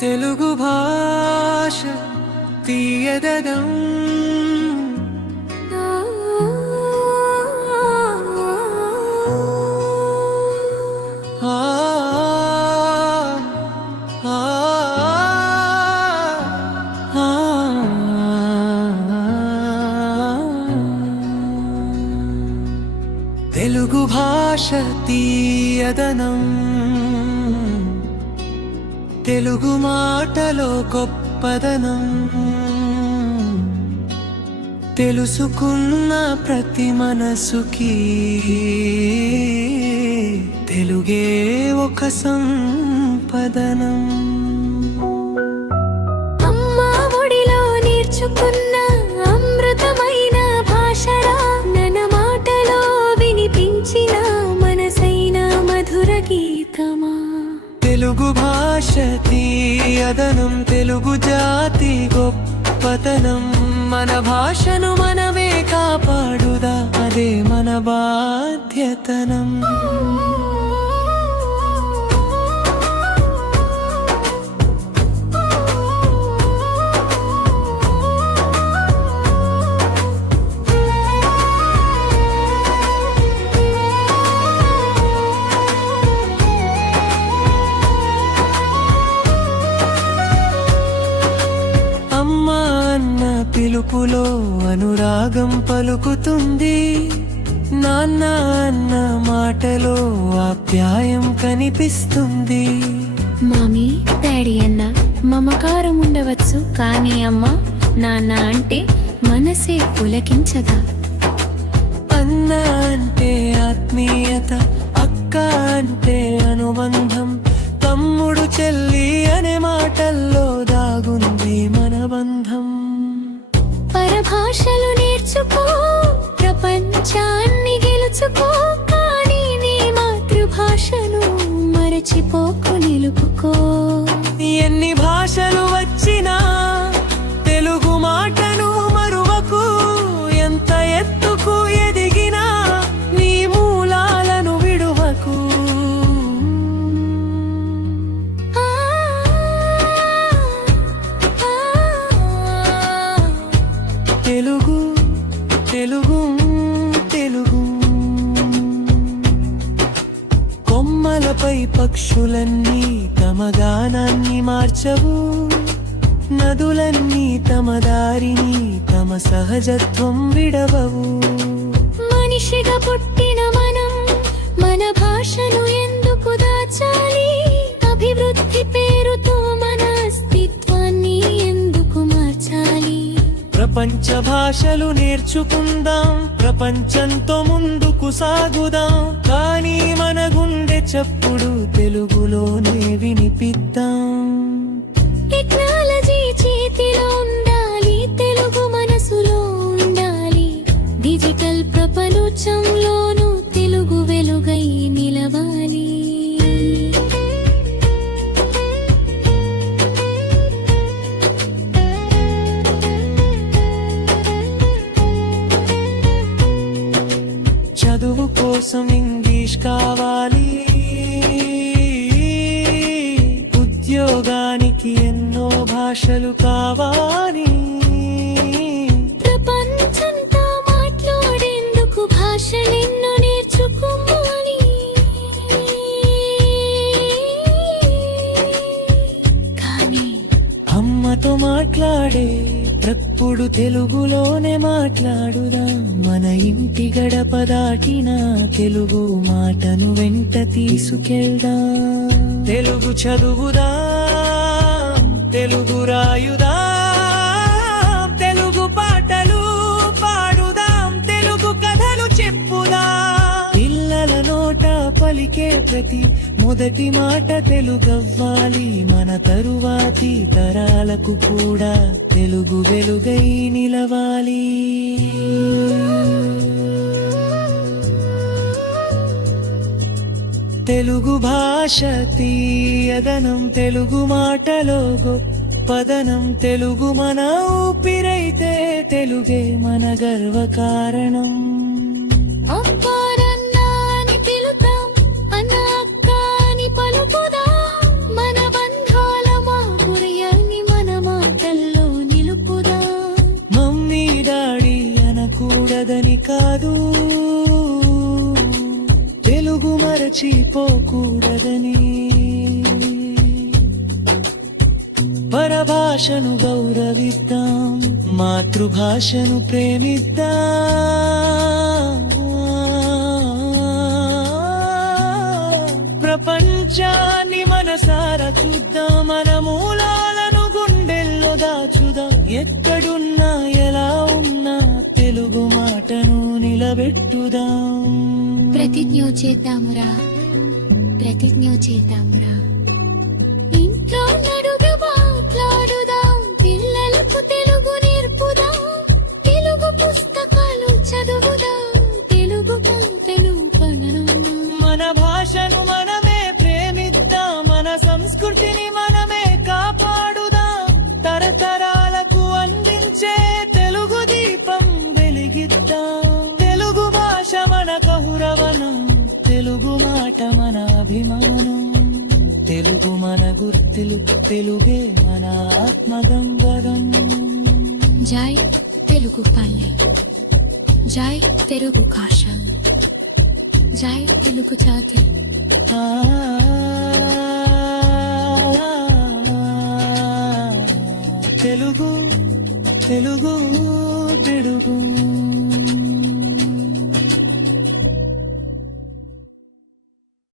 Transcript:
తెలుగు భాష తీయదనం తెలుగు భాష తీయదనం తెలుగు మాటలో గొప్పదనం తెలుసుకున్న ప్రతి మనసుకి తెలుగే ఒక సంపదనం. అమ్మా ఒడిలో నేర్చుకున్న అమృతమైన భాషరా నన్న మాటలో వినిపించిన మనసైన మధుర గీతమా. తెలుగు భాష తీయదనం తెలుగు జాతి గొప్పతనం మన భాషను మనమే కాపాడుదా అదే మన బాధ్యతనం. పిలుపులో అనురాగం పలుకుతుంది, నాన్న అన్న మాటలో ఆప్యాయం కనిపిస్తుంది. మామీ డాడీ అన్న మమకారం ఉండవచ్చు, కానీ అమ్మ నాన్న అంటే మనసే పులకించదా. అన్న అంటే ఆత్మీయత, అక్క అంటే అనుబంధం, తమ్ముడు చెల్లి అనే మాటల్లో దాగుంది మన బంధం. పరభాషలు నేర్చుకో, ప్రపంచాన్ని గెలుచుకో, కానీ నీ మాతృభాషను మరచిపోకు, నిలుపుకో. ఎన్ని భాషలు వచ్చినా తెలుగు మాటను మరువకు, ఎంత ఎత్తుకు ఎదిగినా నీ మూలాలను విడువకు. తెలుగు తెలుగు తెలుగు కొమ్మలపై పక్షులన్నీ తమ గానాన్ని మార్చవు, నదులన్నీ తమ దారిని తమ సహజత్వం విడవవు. మనిషిగా పుట్టిన మనం మన భాషను ఎందుకు దాచాలి, అభివృద్ధి పేరుతో మన అస్తిత్వాన్ని ఎందుకు మార్చాలి. ప్రపంచ భాషలు నేర్చుకుందాం, ప్రపంచంతో ముందుకు సాగుదాం, కానీ మన గుండె చప్పుడు తెలుగులోనే వినిపిద్దాం. టెక్నాలజీ చేతిలో ఉండాలి, తెలుగు మనసులో ఉండాలి, డిజిటల్ ప్రపంచంలోనూ తెలుగు వెలుగై నిలవాలి. చదువు కోసం ఇంగ్లీష్ కావాలి, ఉద్యోగానికి ఎన్నో భాషలు కావాలి. ప్రపంచంతో మాట్లాడేందుకు భాషలెన్నో నేర్చుకోవాలి. కానీ అమ్మతో మాట్లాడే ప్రప్పుడు తెలుగులోనే మాట్లాడుదాం, మన ఇంటి గడప దాటిన తెలుగు మాటను వెంట తీసుకెళ్దాం. తెలుగు చదువుదాం, తెలుగు రాయుదాం, తెలుగు పాటలు పాడుదాం, తెలుగు కథలు చెప్పుదాం. పిల్లల నోట పలికే ప్రతి మొదటి మాట తెలుగవ్వాలి, మన తరువాతి తరాలకు కూడా తెలుగు వెలుగై నిలవాలి. తెలుగు భాష తీయదనం తెలుగు మాటలో గొప్పదనం, తెలుగు మన ఊపిరైతే తెలుగే మన గర్వకారణం. అప్పారన్నాని పిలుతాం, అన్న అక్క అని పలుకుదాం, మన బంధాల మాకు చెదిరిపోకూడదని పరభాషను గౌరవిద్దాం, మాతృభాషను ప్రేమిద్దాం. ప్రపంచాన్ని మనసారా చూద్దాం, మన మూలాలను గుండెల్లో దాచుదాం. ఎక్కడున్నా ఎలా ఉన్నా తెలుగు మాటను నిలబెట్టుదాం. ప్రతిజ్ఞ చేద్దామురా, ప్రతిజ్ఞ చేద్దామురా. ఇంట్లో నడుగా మాట్లాడుదాం, పిల్లలకు తెలుగు నేర్పుదాం. తెలుగు పుస్తకాలు చదువుదాం, తెలుగు పాటలు పడదాం. మన భాషను మనమే ప్రేమిద్దాం, మన సంస్కృతిని మనమే కాపాడుదాం. తరతరాలకు అందించే తెలుగు దీపం వెలిగిద్దాం. తెలుగు భాష మన కౌరవనం, తెలుగు మాట మన అభిమానం. తెలుగు మన గుర్తులు, తెలుగే మన ఆత్మగంగరం. జై తెలుగు పల్లె, జై తెలుగు భాష, జై తెలుగు జాతి. ఆ, తెలుగు తెలుగు పిడుగు.